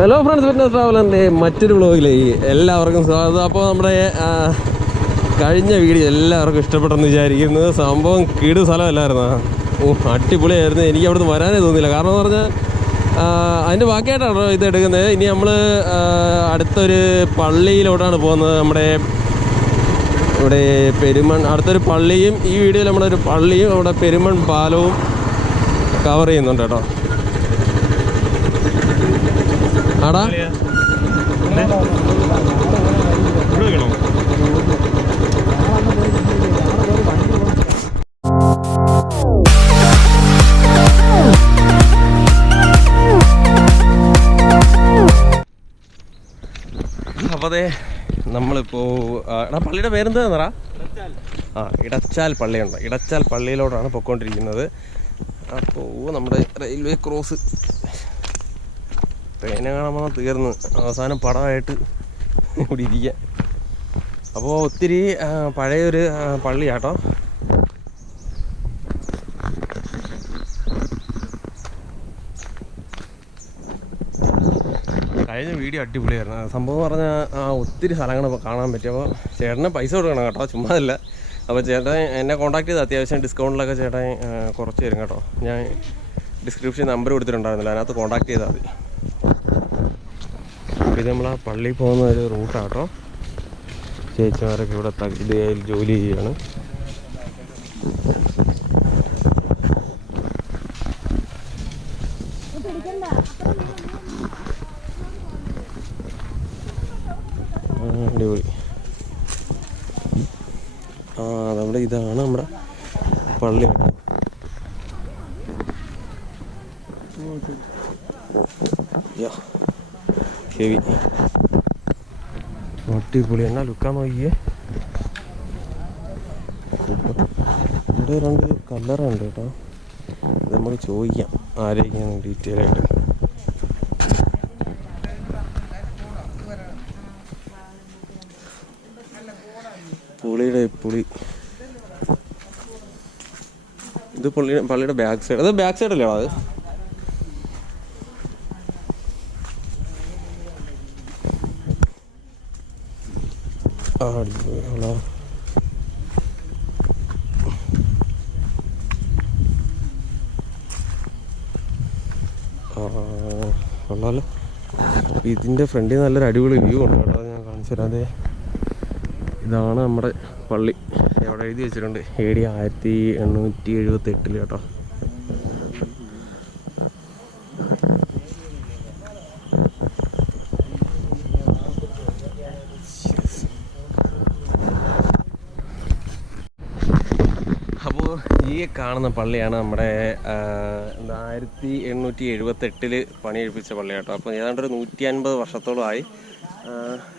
Hello friends fitness ട്രാവലറിന്റെ മറ്റൊരു വ്ളോഗിലേക്ക് എല്ലാവർക്കും സ്വാഗതം. അപ്പോൾ നമ്മുടെ കഴിഞ്ഞ വീഡിയോ എല്ലാവർക്കും ഇഷ്ടപ്പെട്ടെന്ന് വിചാരിക്കുന്നത് സംഭവം കീട് സ്ഥലമല്ലായിരുന്നു? ഓ അടിപൊളിയായിരുന്നു. എനിക്ക് അവിടുന്ന് വരാനേ തോന്നിയില്ല. കാരണം എന്ന് പറഞ്ഞാൽ അതിന്റെ ബാക്കിയായിട്ടാണോ ഇത് എടുക്കുന്നത്. ഇനി നമ്മൾ അടുത്തൊരു പള്ളിയിലോട്ടാണ് പോകുന്നത്. നമ്മുടെ ഇവിടെ പെരുമൺ അടുത്തൊരു പള്ളിയും ഈ വീഡിയോയിൽ നമ്മളൊരു പള്ളിയും അവിടെ പെരുമൺ പാലവും കവർ ചെയ്യുന്നുണ്ട് കേട്ടോ. ആടാ. അപ്പതേ നമ്മളിപ്പോൾ എടാ പള്ളിയുടെ പേരെന്താ ആ ഇടച്ചാൽ പള്ളിയുണ്ട്. ഇടച്ചാൽ പള്ളിയിലോട്ടാണ് പൊയ്ക്കൊണ്ടിരിക്കുന്നത് അപ്പോ നമ്മുടെ റെയിൽവേ ക്രോസ്. ട്രെയിനെ കാണാൻ തീർന്ന്. അവസാനം പടമായിട്ട് ഇവിടെ ഇരിക്കുക അപ്പോൾ ഒത്തിരി പഴയൊരു പള്ളിയാട്ടോ. കഴിഞ്ഞ വീഡിയോ അടിപൊളിയായിരുന്നു. സംഭവം പറഞ്ഞാൽ ആ ഒത്തിരി സ്ഥലങ്ങൾ കാണാൻ പറ്റി. അപ്പോൾ ചേട്ടന് പൈസ കൊടുക്കണം കേട്ടോ ചുമ്മാ അല്ല അപ്പോൾ ചേട്ടൻ എന്നെ കോൺടാക്ട് ചെയ്ത് അത്യാവശ്യം ഡിസ്കൗണ്ടിലൊക്കെ ചേട്ടൻ കുറച്ച് തരും കേട്ടോ. ഞാൻ ഡിസ്ക്രിപ്ഷൻ നമ്പർ കൊടുത്തിട്ടുണ്ടായിരുന്നില്ല. അതിനകത്ത് കോൺടാക്ട് ചെയ്താൽ മതി. ഇത് നമ്മൾ പള്ളിയിൽ പോകുന്ന ഒരു റൂട്ടാട്ടോ. ചേച്ചിമാരൊക്കെ ഇവിടെ തകിതയിൽ ജോലി ചെയ്യാണ് അടിപൊളി. ആ നമ്മുടെ ഇതാണ് നമ്മുടെ പള്ളി യാ. ഹെവി അടിപൊളി. എന്നാ ലുക്കാൻ നോക്കിയേ. ഇവിടെ രണ്ട് കല്ലറുണ്ട് കേട്ടോ. അത് നമുക്ക് ചോദിക്കാം. ആരെയൊക്കെയാണ് ഡീറ്റെയിൽ ആയിട്ട്. പുളിയുടെ പുളി. ഇത് പുള്ളിയുടെ പള്ളിയുടെ ബാക്ക് സൈഡ് അത് ബാക്ക് സൈഡ് അല്ലേ അത്? ആ, അടിപൊളി. ഹലോ ആ, കൊള്ളാലോ ഇതിന്റെ ഫ്രണ്ടിൽ നല്ലൊരു അടിപൊളി വ്യൂ ഉണ്ട് കേട്ടോ ഞാൻ കാണിച്ചു തരാം. അതെ ഇതാണ് നമ്മുടെ പള്ളി. എവിടെ എഴുതി വെച്ചിട്ടുണ്ട്? എ ഡി ആയിരത്തി എണ്ണൂറ്റി എഴുപത്തി എട്ടിൽ കേട്ടോ. അപ്പോൾ ഈ കാണുന്ന പള്ളിയാണ് നമ്മുടെ ആയിരത്തി എണ്ണൂറ്റി എഴുപത്തെട്ടിൽ പള്ളി കേട്ടോ അപ്പോൾ ഏതാണ്ട് ഒരു നൂറ്റി അൻപത് വർഷത്തോളമായി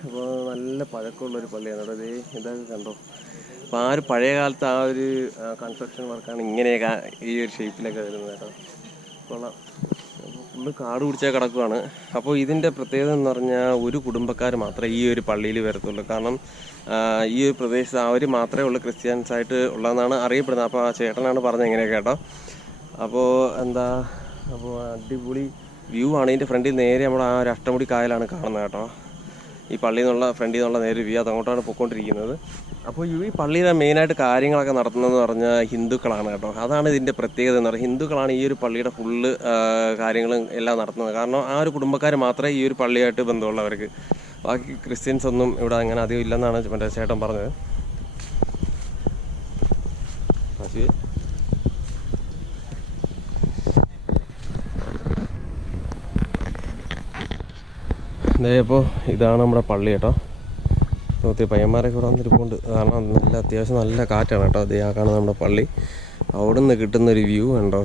അപ്പോൾ നല്ല പഴക്കമുള്ളൊരു പള്ളിയാണ് കേട്ടോ ഇത്. ഇതൊക്കെ കണ്ടോ? അപ്പോൾ ആ ഒരു പഴയ കാലത്ത് ആ ഒരു കൺസ്ട്രക്ഷൻ വർക്കാണ് ഇങ്ങനെയൊക്കെ ഈ ഒരു ഷേപ്പിലൊക്കെ വരുന്നത് കേട്ടോ. കൊള്ളാം. ഫുള്ള് കാട് പിടിച്ചാൽ കിടക്കുവാണ്. അപ്പോൾ ഇതിന്റെ പ്രത്യേകത എന്ന് പറഞ്ഞാൽ ഒരു കുടുംബക്കാർ മാത്രമേ ഈ ഒരു പള്ളിയിൽ വരത്തുള്ളൂ. കാരണം ഈ ഒരു പ്രദേശത്ത് അവർ മാത്രമേ ഉള്ളൂ ക്രിസ്ത്യൻസ് ആയിട്ട് ഉള്ളതെന്നാണ് അറിയപ്പെടുന്നത്. അപ്പോൾ ആ ചേട്ടനാണ് പറഞ്ഞത് എങ്ങനെയൊക്കെ കേട്ടോ. അപ്പോൾ എന്താ അപ്പോൾ അടിപൊളി വ്യൂ ആണ്. ഇതിന്റെ ഫ്രണ്ടിൽ നേരെ നമ്മൾ ആ ഒരു അഷ്ടമുടി കായലാണ് കാണുന്നത് കേട്ടോ. ഈ പള്ളിയിൽ നിന്നുള്ള ഫ്രണ്ടിൽ നിന്നുള്ള നേരെ വ്യൂ അതങ്ങോട്ടാണ് പൊയ്ക്കൊണ്ടിരിക്കുന്നത് അപ്പോൾ ഈ പള്ളിയിലെ മെയിനായിട്ട് കാര്യങ്ങളൊക്കെ നടത്തുന്നതെന്ന് പറഞ്ഞാൽ ഹിന്ദുക്കളാണ് കേട്ടോ. അതാണ് ഇതിന്റെ പ്രത്യേകത എന്ന് പറയുന്നത്. ഹിന്ദുക്കളാണ് ഈ ഒരു പള്ളിയുടെ ഫുള്ള് കാര്യങ്ങളും എല്ലാം നടത്തുന്നത്. കാരണം ആ ഒരു കുടുംബക്കാർ മാത്രമേ ഈ ഒരു പള്ളിയായിട്ട് ബന്ധമുള്ളവർക്ക്. ബാക്കി ക്രിസ്ത്യൻസ് ഒന്നും ഇവിടെ അങ്ങനെ അധികം ഇല്ലെന്നാണ് മറ്റേ ചേട്ടൻ പറഞ്ഞത്. ദേ അപ്പോൾ ഇതാണ് നമ്മുടെ പള്ളി കേട്ടോ. ഒത്തിരി പയ്യന്മാരൊക്കെ ഇവിടെ വന്നിരിപ്പുണ്ട്. കാരണം നല്ല അത്യാവശ്യം നല്ല കാറ്റാണ് കേട്ടോ. അതേ ആ കാണുന്ന നമ്മുടെ പള്ളി. അവിടെ നിന്ന് കിട്ടുന്നൊരു വ്യൂ ഉണ്ടോ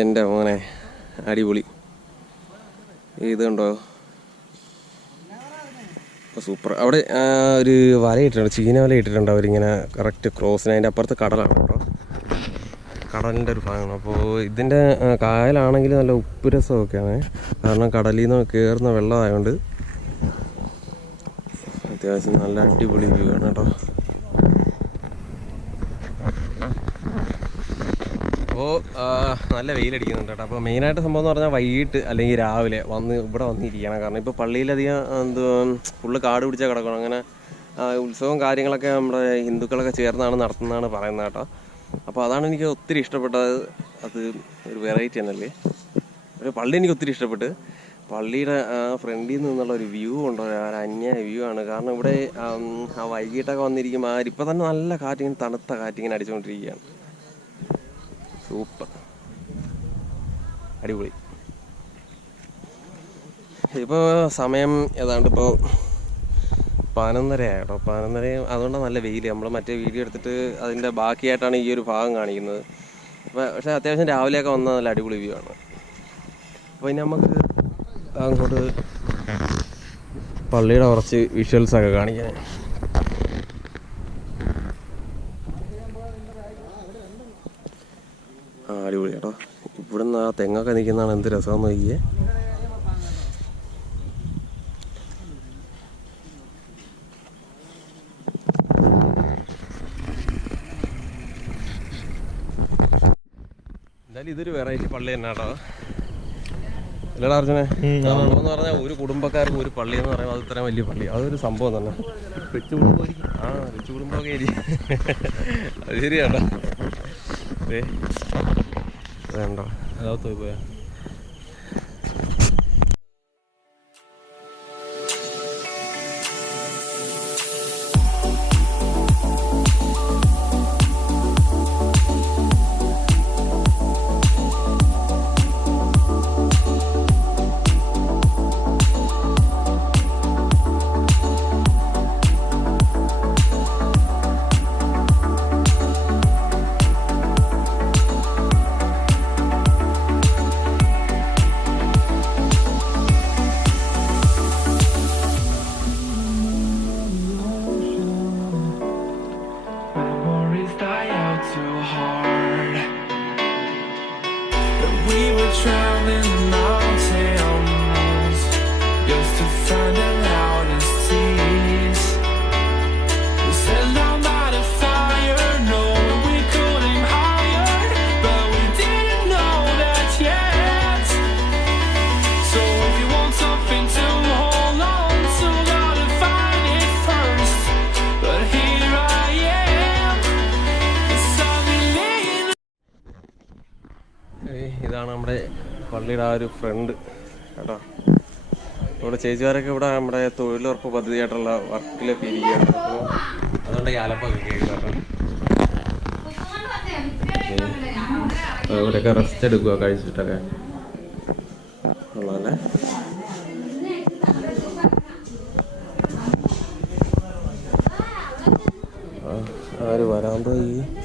എന്റെ മോനെ അടിപൊളി. ഇത് കണ്ടോ? സൂപ്പർ അവിടെ ഒരു വല ഇട്ടിട്ടുണ്ട്. ചീന വല ഇട്ടിട്ടുണ്ട് അവരിങ്ങനെ കറക്റ്റ് ക്രോസിന് അതിന്റെ അപ്പുറത്ത് കടലാണ് കേട്ടോ. കടലിന്റെ ഒരു ഭാഗമാണ്. അപ്പോൾ ഇതിന്റെ കായലാണെങ്കിൽ നല്ല ഉപ്പ് രസമൊക്കെയാണ്. കാരണം കടലിൽ നിന്ന് കയറുന്ന വെള്ളമായതുകൊണ്ട് അത്യാവശ്യം നല്ല അടിപൊളി വ്യൂ ആണ് കേട്ടോ. അപ്പോൾ നല്ല വെയിലടിക്കുന്നുണ്ട് കേട്ടോ. അപ്പോൾ മെയിനായിട്ട് സംഭവം എന്ന് പറഞ്ഞാൽ വൈകിട്ട് അല്ലെങ്കിൽ രാവിലെ വന്ന് ഇവിടെ വന്നിരിക്കണം കാരണം ഇപ്പോൾ പള്ളിയിലധികം എന്ത് ഫുള്ള് കാട് പിടിച്ചാൽ കിടക്കണം. അങ്ങനെ ഉത്സവം കാര്യങ്ങളൊക്കെ നമ്മുടെ ഹിന്ദുക്കളൊക്കെ ചേർന്നാണ് നടത്തുന്നതാണ് പറയുന്നത് കേട്ടോ. അപ്പോൾ അതാണ് എനിക്ക് ഒത്തിരി ഇഷ്ടപ്പെട്ടത്. അത് ഒരു വെറൈറ്റി തന്നെയല്ലേ? ഒരു പള്ളി എനിക്ക് ഒത്തിരി ഇഷ്ടപ്പെട്ട്. പള്ളിയുടെ ഫ്രണ്ടിൽ നിന്നുള്ള ഒരു വ്യൂ ഉണ്ടോ ഒരു അന്യായ വ്യൂ ആണ്. കാരണം ഇവിടെ ആം, ആ വൈകിട്ടൊക്കെ വന്നിരിക്കുമ്പോൾ ആ ഇപ്പം തന്നെ നല്ല കാറ്റിങ്ങനെ തണുത്ത കാറ്റിങ്ങനെ അടിച്ചുകൊണ്ടിരിക്കുകയാണ്. സൂപ്പർ അടിപൊളി. ഇപ്പോൾ സമയം ഏതാണ്ട് ഇപ്പോൾ പതിനൊന്നര കേട്ടോ അതുകൊണ്ടാണ് നല്ല വെയിൽ നമ്മൾ മറ്റേ വീഡിയോ എടുത്തിട്ട് അതിന്റെ ബാക്കിയായിട്ടാണ് ഈ ഒരു ഭാഗം കാണിക്കുന്നത്. അപ്പോൾ പക്ഷേ അത്യാവശ്യം രാവിലെയൊക്കെ വന്നാൽ നല്ല അടിപൊളി വ്യൂ ആണ്. അപ്പോൾ ഇനി നമുക്ക് അങ്ങോട്ട് പള്ളിയുടെ കുറച്ച് വിഷ്വൽസ് ഒക്കെ കാണിക്കാൻ ആ അടിപൊളി കേട്ടോ. ഇവിടുന്ന് ആ തെങ്ങൊക്കെ നിൽക്കുന്നതാണ് എന്ത് രസമെന്ന് നോക്കിയേ. എന്തായാലും ഇതൊരു വെറൈറ്റി പള്ളി തന്നെ കേട്ടോ ഇല്ലടാ അർജുനെ. എന്ന് പറഞ്ഞാൽ ഒരു കുടുംബക്കാർക്ക് ഒരു പള്ളി എന്ന് പറയുമ്പോൾ അത് ഇത്രയും വലിയ പള്ളി. അതൊരു സംഭവം തന്നെ. കൊച്ചു കുടുംബമായിരിക്കും ആ റിച്ച് കുടുംബമൊക്കെ ആയിരിക്കും. അത് ശരിയാട്ടോ. വേണ്ട. അതകത്ത് പോയി. ഇതാണ് നമ്മുടെ പള്ളിയുടെ ആ ഒരു ഫ്രണ്ട് കേട്ടോ. ഇവിടെ ചേച്ചിമാരൊക്കെ ഇവിടെ നമ്മുടെ തൊഴിലുറപ്പ് പദ്ധതിയായിട്ടുള്ള വർക്കിലൊക്കെ ഇരിക്കുകയാണ്. അപ്പോൾ അതുകൊണ്ട് ഈ അലപ്പൊക്കെ കേൾക്കാം ഇവിടെയൊക്കെ റെസ്റ്റ് എടുക്കുക കഴിച്ചിട്ടൊക്കെ. ഉള്ളതല്ലേ? ആര് വരാൻ ഈ.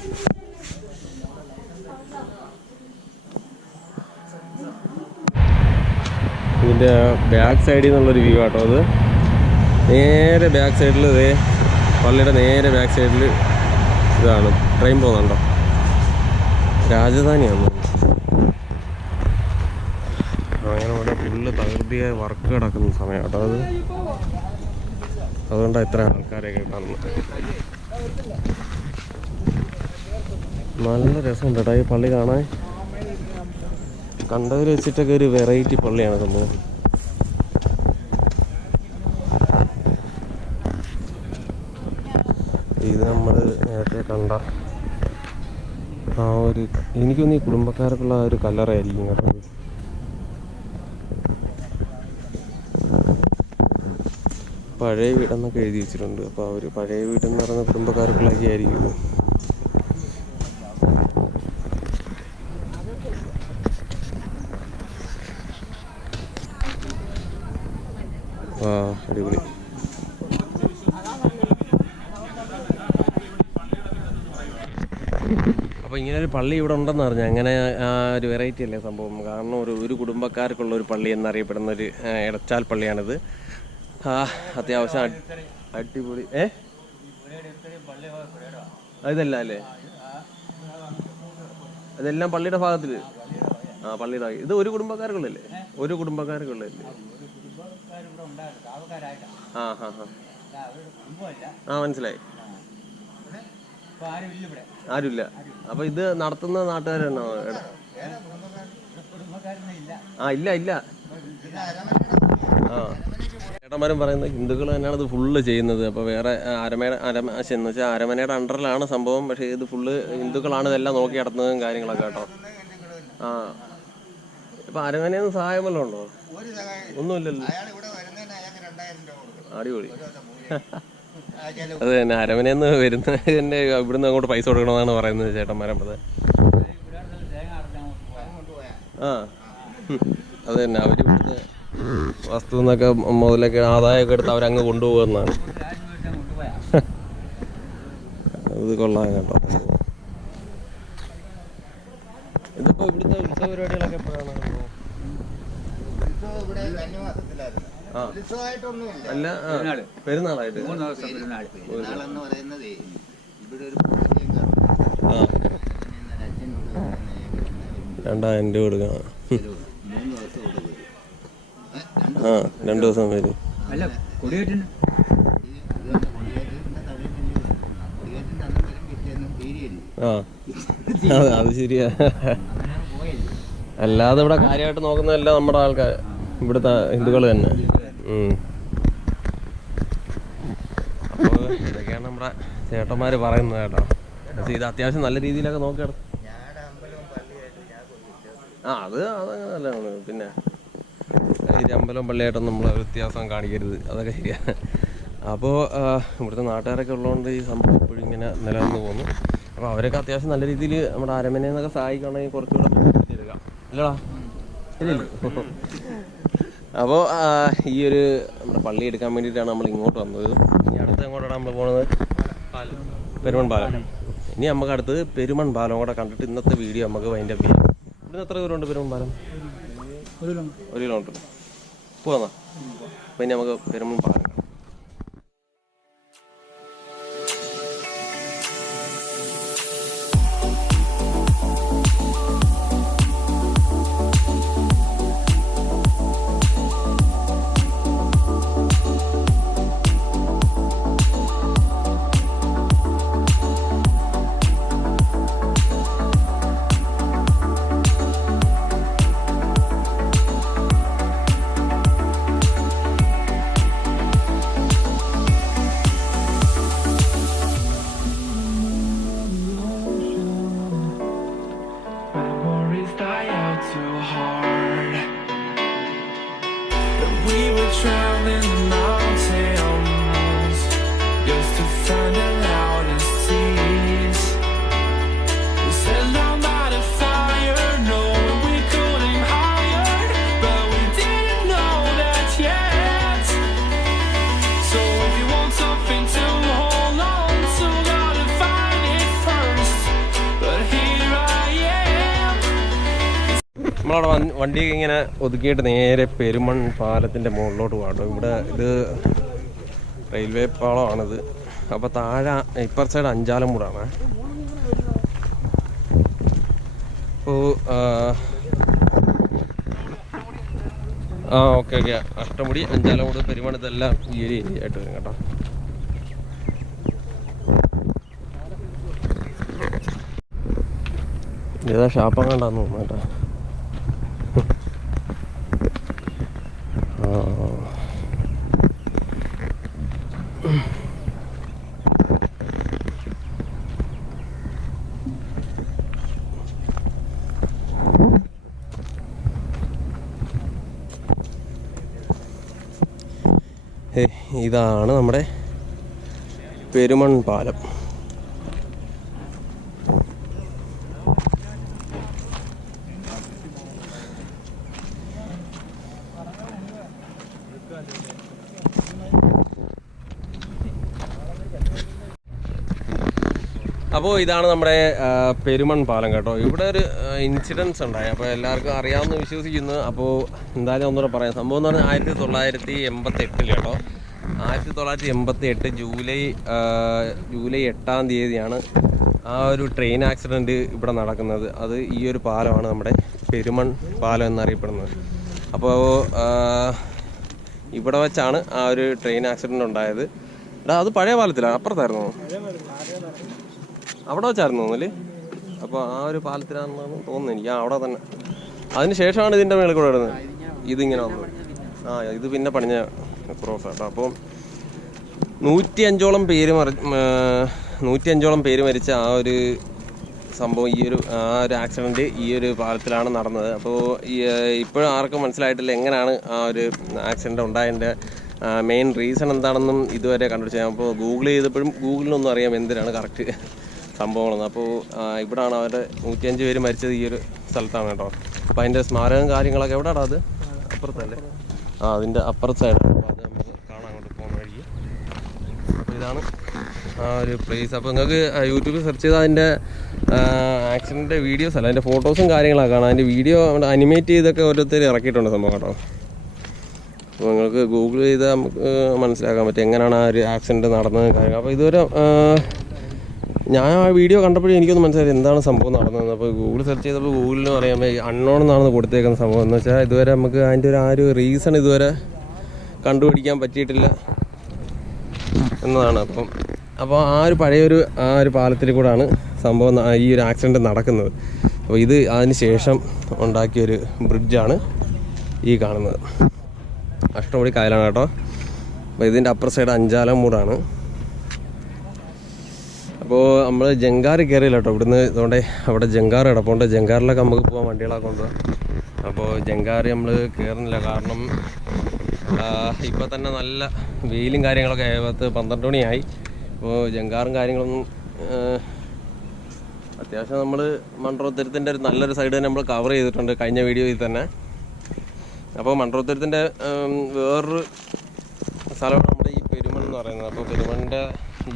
ഇതിന്റെ ബാക്ക് സൈഡിൽ നിന്നുള്ളൊരു വ്യൂ ആട്ടോ അത്. നേരെ ബാക്ക് സൈഡിൽ ഇതേ പള്ളിയുടെ നേരെ ബാക്ക് സൈഡിൽ ഇതാണ്. ട്രെയിൻ പോകുന്നുണ്ടോ? രാജധാനിയാണ് അങ്ങനെ ഇവിടെ ഫുള്ള് തകൃതിയായ വർക്ക് കിടക്കുന്ന സമയം കേട്ടോ അത്. അതുകൊണ്ടാണ് ഇത്ര ആൾക്കാരെയൊക്കെ കാണുന്നത്. നല്ല രസമുണ്ട് കേട്ടോ ഈ പള്ളി കാണാൻ. കണ്ടതിൽ വെച്ചിട്ടൊക്കെ ഒരു വെറൈറ്റി പള്ളിയാണ് സംഭവം. ഇത് നമ്മൾ നേരത്തെ കണ്ട ആ ഒരു എനിക്കൊന്ന് ഈ കുടുംബക്കാർക്കുള്ള ആ ഒരു കല്ലറയായിരിക്കും കേട്ടോ പഴയ വീടെന്നൊക്കെ എഴുതി വെച്ചിട്ടുണ്ട്. അപ്പോൾ അവർ പഴയ വീടെന്ന് പറയുന്ന കുടുംബക്കാർക്കുള്ളതൊക്കെ ആയിരിക്കും ഇത്. ആ അടിപൊളി അപ്പോൾ ഇങ്ങനെ ഒരു പള്ളി ഇവിടെ ഉണ്ടെന്ന് പറഞ്ഞു അങ്ങനെ ആ, ഒരു വെറൈറ്റി അല്ലേ സംഭവം. കാരണം ഒരു ഒരു കുടുംബക്കാർക്കുള്ള ഒരു പള്ളി എന്നറിയപ്പെടുന്ന ഒരു ഇടച്ചാൽ പള്ളിയാണിത്. അത്യാവശ്യം അടി- അടിപൊളി ഏ? ഇതല്ല അല്ലേ? അതെല്ലാം പള്ളിയുടെ ഭാഗത്തിൽ? ആ പള്ളിയുടെ ഇത് ഒരു കുടുംബക്കാർക്കുള്ളല്ലേ ഒരു കുടുംബക്കാർക്കുള്ളല്ലേ ആ ഹാ ഹാ. ആ മനസ്സിലായി. ആരുമില്ല അപ്പൊ ഇത് നടത്തുന്ന നാട്ടുകാരാണോ? ആ ഇല്ല ഇല്ല. ആ. ചേട്ടന്മാരും പറയുന്നത് ഹിന്ദുക്കൾ തന്നെയാണ് ഇത് ഫുള്ള് ചെയ്യുന്നത്. അപ്പോൾ വേറെ അരമേട അരമ എന്ന് വെച്ചാൽ അരമനയുടെ അണ്ടറിലാണ് സംഭവം. പക്ഷെ ഇത് ഫുള്ള് ഹിന്ദുക്കളാണ് ഇതെല്ലാം നോക്കി നടത്തുന്നതും കാര്യങ്ങളൊക്കെ കേട്ടോ. ആ. ഇപ്പം അരമനയൊന്നും സഹായം വല്ലതും ഉണ്ടോ? ഒരു സഹായം ഒന്നുമില്ലല്ലോ. അടിപൊളി. അത് തന്നെ അരമനയിൽ വരുന്ന ഇവിടുന്ന് അങ്ങോട്ട് പൈസ കൊടുക്കണമെന്നാണ് പറയുന്നത് ചേട്ടന്മാരമ്പത് കൊണ്ടുപോയാ ആ. അത് തന്നെ. അവർ ഇവിടുത്തെ വസ്തു എന്നൊക്കെ മുതലൊക്കെ ആദായമൊക്കെ എടുത്ത് അവരങ്ങ് കൊണ്ടുപോകുന്നതാണ്. ഇത് കൊള്ളാം കേട്ടോ. ഇതിപ്പോ ഇവിടുത്തെ ഉത്സവ പരിപാടികളൊക്കെ എപ്പോഴാണ്? ഇവിടെ കന്നിമാസത്തിലായിരുന്നു അല്ല ആ, പെരുന്നാളായിട്ട്. പെരുന്നാളെന്ന് പറയുന്നത് ഇവിടെ ഒരു രണ്ടായിരം രൂപ രണ്ട് ആ രണ്ടു ദിവസം വരും. ആ. അത് ശരിയാ. അല്ലാതെ ഇവിടെ കാര്യമായിട്ട് നോക്കുന്നതല്ല നമ്മുടെ ആൾക്കാർ ഇവിടുത്തെ ഹിന്ദുക്കൾ തന്നെ. അപ്പോൾ ഇതൊക്കെയാണ് നമ്മുടെ ചേട്ടന്മാർ പറയുന്നത് കേട്ടോ. ഇത് അത്യാവശ്യം നല്ല രീതിയിലൊക്കെ നോക്കണം അമ്പലവും പള്ളിയായിട്ട് ആ അത് അതങ്ങനല്ല പിന്നെ ഈ അമ്പലം പള്ളിയായിട്ടൊന്നും നമ്മൾ വ്യത്യാസം കാണിക്കരുത്. അതൊക്കെ ശരിയാ. അപ്പോൾ ഇവിടുത്തെ നാട്ടുകാരൊക്കെ ഉള്ളതുകൊണ്ട് ഈ സംഭവം ഇപ്പോഴും ഇങ്ങനെ നിലനിന്ന് പോകുന്നു അപ്പോൾ അവരൊക്കെ അത്യാവശ്യം നല്ല രീതിയിൽ നമ്മുടെ അരമനയിൽ നിന്നൊക്കെ സഹായിക്കുകയാണെങ്കിൽ കുറച്ചുകൂടെ എടുക്കാം അല്ലടാ ശരിയല്ലേ അപ്പോൾ ഈ ഒരു നമ്മുടെ പള്ളി എടുക്കാൻ വേണ്ടിയിട്ടാണ് നമ്മൾ ഇങ്ങോട്ട് വന്നത്. ഇനി അടുത്ത് എങ്ങോട്ടാണ് നമ്മൾ പോകുന്നത് പെരുമൺ പാലം. ഇനി നമുക്ക് അടുത്തത് പെരുമൺ പാലം കൂടെ കണ്ടിട്ട് ഇന്നത്തെ വീഡിയോ നമുക്ക് വൈൻഡ് അപ്പ് ചെയ്യാം. ഇവിടുന്ന് എത്ര ദൂരമുണ്ട് പെരുമൺ പാലം? ഒരു കിലോമീറ്റർ. പോവാ അപ്പം ഇനി നമുക്ക് പെരുമൺ പാലം വണ്ടിയൊക്കെ ഇങ്ങനെ ഒതുക്കിയിട്ട് നേരെ പെരുമൺ പാലത്തിന്റെ മുകളിലോട്ട് പാടും ഇവിടെ ഇത് റെയിൽവേ പാളമാണിത്. അപ്പോൾ താഴെ ഇപ്പർ സൈഡ് അഞ്ചാലം അഞ്ചാലമൂടാണ്. അപ്പോൾ ആ. Okay okay. അഷ്ടമുടി അഞ്ചാലമൂട് പെരുമൺ ഇതെല്ലാം ഈ ഒരു ഏരിയ ആയിട്ട് വരും കേട്ടോ. ഏതാ ഷാപ്പം കണ്ടാന്ന് തോന്നുന്നു കേട്ടോ. ഇതാണ് നമ്മുടെ പെരുമൺ പാലം. അപ്പോൾ ഇതാണ് നമ്മുടെ പെരുമൺ പാലം കേട്ടോ. ഇവിടെ ഒരു ഇൻസിഡൻസ് ഉണ്ടായി. അപ്പോൾ എല്ലാവർക്കും അറിയാമെന്ന് വിശ്വസിക്കുന്നു. അപ്പോൾ എന്തായാലും ഒന്നുകൂടെ പറയാം. സംഭവം എന്ന് പറഞ്ഞാൽ ആയിരത്തി തൊള്ളായിരത്തി എൺപത്തി എട്ടിൽ കേട്ടോ. ആയിരത്തി തൊള്ളായിരത്തി എൺപത്തി എട്ട് ജൂലൈ ജൂലൈ എട്ടാം തീയതിയാണ് ആ ഒരു ട്രെയിൻ ആക്സിഡന്റ് ഇവിടെ നടക്കുന്നത്. അത് ഈ ഒരു പാലമാണ് നമ്മുടെ പെരുമൺ പാലം എന്നറിയപ്പെടുന്നത്. അപ്പോൾ ഇവിടെ വെച്ചാണ് ആ ഒരു ട്രെയിൻ ആക്സിഡന്റ് ഉണ്ടായത്. എടാ അത് പഴയ പാലത്തിലാണ് അപ്പുറത്തായിരുന്നു? അവിടെ വെച്ചായിരുന്നു തോന്നൽ അപ്പോൾ ആ ഒരു പാലത്തിലാണെന്നാണ് തോന്നുന്നത് എനിക്ക്. ആ അവിടെ തന്നെ. അതിന് ശേഷമാണ് ഇതിന്റെ മേളിൽ കൂടെ വരുന്നത് ഇതിങ്ങനെ വന്നത്. ആ ഇത് പിന്നെ പണിഞ്ഞ ക്രോസ് കേട്ടോ അപ്പോൾ നൂറ്റി അഞ്ചോളം പേര് മറി നൂറ്റി അഞ്ചോളം പേര് മരിച്ച ആ ഒരു സംഭവം ഈ ഒരു ആ ഒരു ആക്സിഡന്റ് ഈ ഒരു പാലത്തിലാണ് നടന്നത്. അപ്പോൾ ഇപ്പോഴും ആർക്കും മനസ്സിലായിട്ടില്ല എങ്ങനെയാണ് ആ ഒരു ആക്സിഡന്റ് ഉണ്ടായതിന്റെ മെയിൻ റീസൺ എന്താണെന്നും ഇതുവരെ കണ്ടുപിടിച്ചത് അപ്പോൾ ഗൂഗിൾ ചെയ്തപ്പോഴും ഗൂഗിളിനൊന്നും അറിയാം എന്തിനാണ് കറക്റ്റ് സംഭവങ്ങളെന്ന് അപ്പോൾ ഇവിടാണ് അവരുടെ നൂറ്റിയഞ്ച് പേര് മരിച്ചത് ഈ ഒരു സ്ഥലത്താണ് കേട്ടോ. അപ്പോൾ അതിന്റെ സ്മാരകം കാര്യങ്ങളൊക്കെ എവിടെയാണ് അത്? അപ്പുറത്തല്ലേ? ആ അതിന്റെ അപ്പുറത്ത് സൈഡ് അപ്പോൾ അത് നമുക്ക് കാണാൻ അങ്ങോട്ട് പോകുന്ന വഴിക്ക്. അപ്പോൾ ഇതാണ് ആ ഒരു പ്ലേസ് അപ്പോൾ നിങ്ങൾക്ക് യൂട്യൂബിൽ സെർച്ച് ചെയ്താൽ അതിന്റെ ആക്സിഡന്റ് വീഡിയോസ് അല്ല അതിന്റെ ഫോട്ടോസും കാര്യങ്ങളൊക്കെ കാണാം. അതിന്റെ വീഡിയോ അനിമേറ്റ് ചെയ്തൊക്കെ ഓരോരുത്തർ ഇറക്കിയിട്ടുണ്ട് സംഭവം കേട്ടോ. അപ്പോൾ നിങ്ങൾക്ക് ഗൂഗിൾ ചെയ്താൽ നമുക്ക് മനസ്സിലാക്കാൻ പറ്റും എങ്ങനെയാണ് ആ ഒരു ആക്സിഡന്റ് നടന്നത് കാര്യങ്ങൾ അപ്പോൾ ഇതുവരെ ഞാൻ ആ വീഡിയോ കണ്ടപ്പോഴും എനിക്കൊന്ന് മനസ്സിലായി എന്താണ് സംഭവം നടന്നത് അപ്പോൾ ഗൂഗിൾ സെർച്ച് ചെയ്തപ്പോൾ ഗൂഗിളിന് അറിയാൻ അൺനോൺ എന്നാണ് കൊടുത്തേക്കുന്ന സംഭവം. എന്ന് വെച്ചാൽ ഇതുവരെ നമുക്ക് അതിന്റെ ഒരു ആ ഒരു റീസൺ ഇതുവരെ കണ്ടുപിടിക്കാൻ പറ്റിയിട്ടില്ല എന്നതാണ്. അപ്പം അപ്പോൾ ആ ഒരു പഴയൊരു ആ ഒരു പാലത്തിൽ കൂടാണ് സംഭവം ഈ ഒരു ആക്സിഡന്റ് നടക്കുന്നത്. അപ്പോൾ ഇത് അതിന് ശേഷം ഉണ്ടാക്കിയൊരു ബ്രിഡ്ജാണ് ഈ കാണുന്നത്. അഷ്ടമുടി കായലാണ് കേട്ടോ. അപ്പോൾ ഇതിന്റെ അപ്പർ സൈഡ് അഞ്ചാലം മൂടാണ്. അപ്പോൾ നമ്മൾ ജങ്കാർ കയറിയില്ല കേട്ടോ ഇവിടുന്ന് ഇതുകൊണ്ട് അവിടെ ജങ്കാർ കിടപ്പുണ്ട്. ജങ്കാറിലൊക്കെ നമുക്ക് പോകാൻ വണ്ടികളൊക്കെ കൊണ്ടുപോകാം അപ്പോൾ ജങ്കാർ നമ്മൾ കയറുന്നില്ല കാരണം ഇപ്പോൾ തന്നെ നല്ല വെയിലും കാര്യങ്ങളൊക്കെ. പത്ത് പന്ത്രണ്ട് മണിയായി. അപ്പോൾ ജങ്കാറും കാര്യങ്ങളൊന്നും അത്യാവശ്യം നമ്മൾ മൺട്രോത്തുരുത്തിന്റെ ഒരു നല്ലൊരു സൈഡ് തന്നെ നമ്മൾ കവർ ചെയ്തിട്ടുണ്ട് കഴിഞ്ഞ വീഡിയോയിൽ തന്നെ. അപ്പോൾ മൺട്രോത്തുരുത്തിന്റെ വേറൊരു സ്ഥലമാണ് നമ്മുടെ ഈ പെരുമൺ എന്ന് പറയുന്നത്. അപ്പോൾ പെരുമണിന്റെ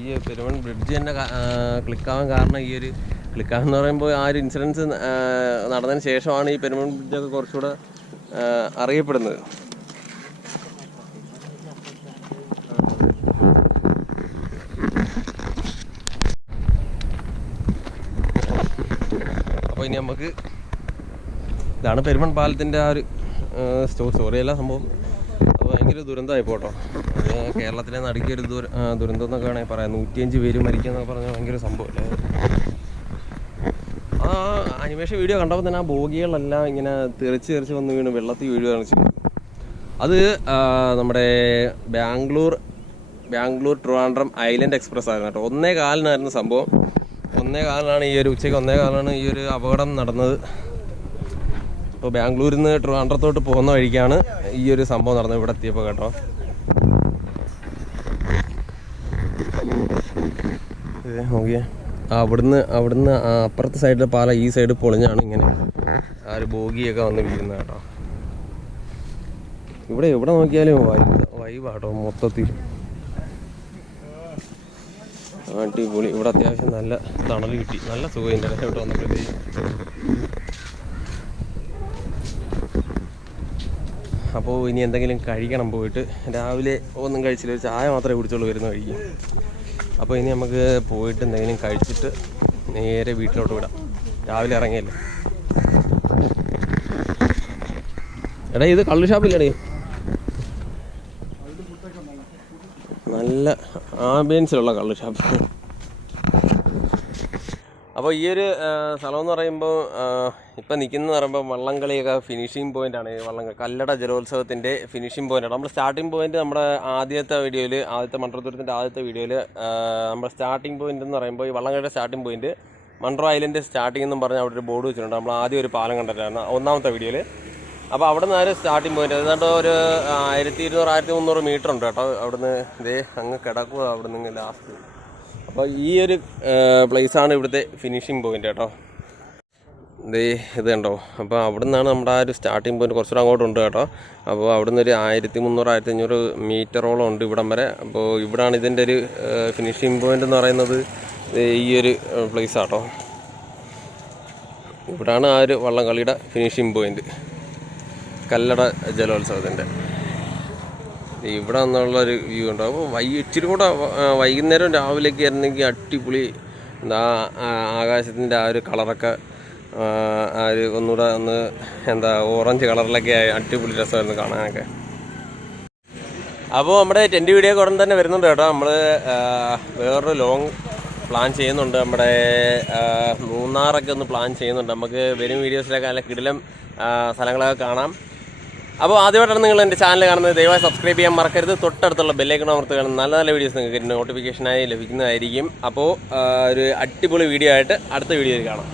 ഈ പെരുവൺ ബ്രിഡ്ജ് തന്നെ ക്ലിക്കാവാൻ കാരണം ഈ ഒരു ക്ലിക്കാവെന്ന് പറയുമ്പോൾ ആ ഒരു ഇൻസിഡൻസ് നടന്നതിന് ശേഷമാണ് ഈ പെരുമൺ ബ്രിഡ്ജൊക്കെ കുറച്ചുകൂടെ അറിയപ്പെടുന്നത്. അപ്പോൾ ഇനി നമുക്ക് ഇതാണ് പെരുമൺ പാലത്തിന്റെ ആ ഒരു സ്റ്റോ സ്റ്റോറിയല്ല സംഭവം. ഭയങ്കര ദുരന്തമായി പോട്ടോ. കേരളത്തിലെ നടുക്കിയൊരു ദുര ആ, ദുരന്തം എന്നൊക്കെ വേണമെങ്കിൽ പറയാം. നൂറ്റിയഞ്ച് പേര് മരിക്കുക പറഞ്ഞാൽ ഭയങ്കര സംഭവമല്ലേ ആ അനിമേഷൻ വീഡിയോ കണ്ടപ്പോൾ തന്നെ ആ ബോഗികളെല്ലാം ഇങ്ങനെ തെറിച്ച് തെറിച്ച് വന്ന് വീണ് വെള്ളത്തിൽ വീഴുകയാണ് ചെയ്യുന്നത് അത് നമ്മുടെ ബാംഗ്ലൂർ ബാംഗ്ലൂർ ട്രിവാൻഡ്രം ഐലൻഡ് എക്സ്പ്രസ് ആയിരുന്നു കേട്ടോ. ഒന്നേ കാലിനായിരുന്നു സംഭവം. ഒന്നേ കാലിനാണ് ഈ ഒരു ഉച്ചയ്ക്ക് ഒന്നേ കാലിനാണ് ഈ ഒരു അപകടം നടന്നത്. ഇപ്പോൾ ബാംഗ്ലൂരിൽ നിന്ന് ട്രിവാൻഡ്രത്തോട്ട് പോകുന്ന വഴിക്കാണ് ഈ ഒരു സംഭവം നടന്നത്. ഇവിടെ എത്തിയപ്പോൾ കേട്ടോ. നോക്കിയേ. ആ അവിടുന്ന് അവിടുന്ന് അപ്പുറത്തെ സൈഡിലെ പാല ഈ സൈഡ് പൊളിഞ്ഞാണ് ഇങ്ങനെ ആ ഒരു ബോഗിയൊക്കെ വന്ന് വീഴുന്നത് കേട്ടോ. ഇവിടെ എവിടെ നോക്കിയാലും വൈബ് വൈബാട്ടോ മൊത്തത്തിൽ. അടിപൊളി. ഇവിടെ അത്യാവശ്യം നല്ല തണൽ കിട്ടി. നല്ല സുഖം ഇതിന്റെ ഇവിടെ വന്നപ്പോഴത്തേക്ക്. അപ്പോൾ ഇനി എന്തെങ്കിലും കഴിക്കണം പോയിട്ട്. രാവിലെ ഒന്നും കഴിച്ചില്ല ഒരു ചായ മാത്രമേ കുടിച്ചുള്ളൂ വരുന്ന കഴിക്കും അപ്പോൾ ഇനി നമുക്ക് പോയിട്ട് എന്തെങ്കിലും കഴിച്ചിട്ട് നേരെ വീട്ടിലോട്ട് വിടാം. രാവിലെ ഇറങ്ങിയല്ലേ? എടാ ഇത് കള്ളു ഷാപ്പില്ലേടേ. നല്ല ആംബിയൻസിലുള്ള കള്ളു ഷാപ്പ്. അപ്പോൾ ഈ ഒരു സ്ഥലം എന്ന് പറയുമ്പോൾ ഇപ്പം നിൽക്കുന്ന പറയുമ്പോൾ വള്ളംകളിയൊക്കെ ഫിനിഷിംഗ് പോയിന്റാണ് വള്ളം കല്ലട ജലോത്സവത്തിന്റെ ഫിനിഷിംഗ് പോയിന്റാണ് നമ്മൾ സ്റ്റാർട്ടിംഗ് പോയിന്റ് നമ്മുടെ ആദ്യത്തെ വീഡിയോയിൽ ആദ്യത്തെ മൺട്രോത്തുരത്തിന്റെ ആദ്യത്തെ വീഡിയോയിൽ നമ്മുടെ സ്റ്റാർട്ടിംഗ് പോയിന്റ് എന്ന് പറയുമ്പോൾ ഈ വള്ളംകളിയുടെ starting point Munroe island starting എന്നും പറഞ്ഞ് അവിടെ ഒരു ബോർഡ് വെച്ചിട്ടുണ്ട്. നമ്മൾ ആദ്യം ഒരു പാലം കണ്ടിട്ടായിരുന്നു ഒന്നാമത്തെ വീഡിയോയിൽ അപ്പോൾ അവിടെ നിന്ന് ഒരു സ്റ്റാർട്ടിംഗ് പോയിന്റ് ഏതാണ്ട് ഒരു ആയിരത്തി ഇരുന്നൂറ് ആയിരത്തി മുന്നൂറ് മീറ്റർ ഉണ്ട് കേട്ടോ. അവിടുന്ന് ഇതേ അങ്ങ് കിടക്കുക അവിടെ നിന്ന് ലാസ്റ്റ് അപ്പോൾ ഈ ഒരു പ്ലേസാണ് ഇവിടുത്തെ ഫിനിഷിംഗ് പോയിന്റ് കേട്ടോ. ദേ ഇത് കണ്ടോ? അപ്പോൾ അവിടെ നിന്നാണ് നമ്മുടെ ആ ഒരു സ്റ്റാർട്ടിംഗ് പോയിന്റ് കുറച്ചുകൂടെ അങ്ങോട്ടുണ്ട് കേട്ടോ. അപ്പോൾ അവിടെ ഒരു ആയിരത്തി മുന്നൂറ് ആയിരത്തി അഞ്ഞൂറ് മീറ്ററോളം ഉണ്ട് ഇവിടം വരെ. അപ്പോൾ ഇവിടാണ് ഇതിന്റെ ഒരു ഫിനിഷിംഗ് പോയിന്റ് എന്ന് പറയുന്നത്. ഈ ഒരു പ്ലേസ് ആട്ടോ. ഇവിടാണ് ആ ഒരു വള്ളംകളിയുടെ ഫിനിഷിംഗ് പോയിന്റ് കല്ലട ജലോത്സവത്തിന്റെ ഇവിടെ നിന്നുള്ളൊരു വ്യൂ ഉണ്ട്. അപ്പോൾ വൈ ഇച്ചിരി കൂടെ വൈകുന്നേരം രാവിലേക്ക് ആയിരുന്നെങ്കിൽ അടിപൊളി എന്താ ആകാശത്തിന്റെ ആ ഒരു കളറൊക്കെ ആ, ഒരു ഒന്നുകൂടെ ഒന്ന് എന്താ ഓറഞ്ച് കളറിലൊക്കെ അടിപൊളി രസമായിരുന്നു കാണാനൊക്കെ. അപ്പോൾ നമ്മുടെ ടെന്റ് വീഡിയോ ഉടൻ തന്നെ വരുന്നുണ്ട് കേട്ടോ. നമ്മൾ വേറൊരു ലോങ് പ്ലാൻ ചെയ്യുന്നുണ്ട്. നമ്മുടെ മൂന്നാറൊക്കെ ഒന്ന് പ്ലാൻ ചെയ്യുന്നുണ്ട്. നമുക്ക് വരും വീഡിയോസിലൊക്കെ നല്ല കിടിലം സ്ഥലങ്ങളൊക്കെ കാണാം. അപ്പോൾ ആദ്യമായിട്ടാണ് നിങ്ങൾ എന്റെ ചാനൽ കാണുന്നത്. ദയവായി സബ്സ്ക്രൈബ് ചെയ്യാൻ മറക്കരുത്. തൊട്ടടുത്തുള്ള ബെല്ലൈക്കൺ അമർത്ത് കാണുന്ന നല്ല നല്ല വീഡിയോസ് നിങ്ങൾക്ക് നോട്ടിഫിക്കേഷനായി ലഭിക്കുന്നതായിരിക്കും. അപ്പോൾ ഒരു അടിപൊളി വീഡിയോ ആയിട്ട് അടുത്ത വീഡിയോയിൽ കാണാം.